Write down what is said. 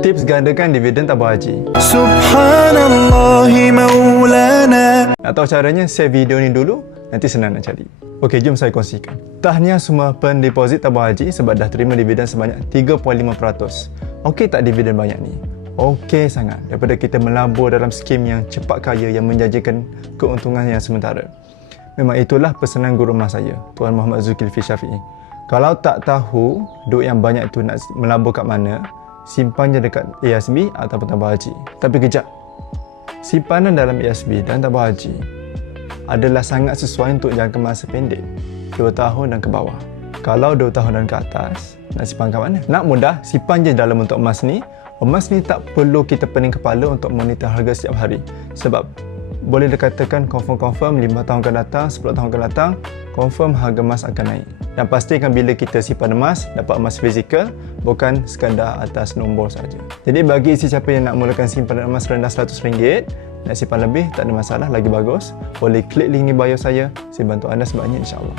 Tips gandakan dividen tabung haji. Subhanallahi maulana. Nak tahu caranya? Save video ni dulu, nanti senang nak cari. Okey, jom saya kongsikan. Tahniah semua pendeposit tabung haji sebab dah terima dividen sebanyak 3.5%. Okey tak dividen banyak ni? Okey sangat, daripada kita melabur dalam skim yang cepat kaya yang menjanjikan keuntungan yang sementara. Memang itulah pesanan guru emas saya, Tuan Muhammad Zulkifli Syafiee. Kalau tak tahu duit yang banyak tu nak melabur kat mana, simpan je dekat ASB ataupun tabung haji. Tapi kejap, simpanan dalam ASB dan tabung haji adalah sangat sesuai untuk jangka masa pendek, 2 tahun dan ke bawah. Kalau 2 tahun dan ke atas, nak simpan kat mana? Nak mudah, simpan je dalam bentuk emas ni. Emas ni tak perlu kita pening kepala untuk monitor harga setiap hari. Sebab boleh dikatakan confirm 5 tahun akan datang, 10 tahun akan datang, confirm harga emas akan naik. Dan pastikan bila kita simpan emas, dapat emas fizikal, bukan sekadar atas nombor saja. Jadi bagi sesiapa yang nak mulakan simpanan emas rendah RM100, nak simpan lebih, tak ada masalah, lagi bagus. Boleh klik link di bio saya bantu anda sebanyak insya-Allah.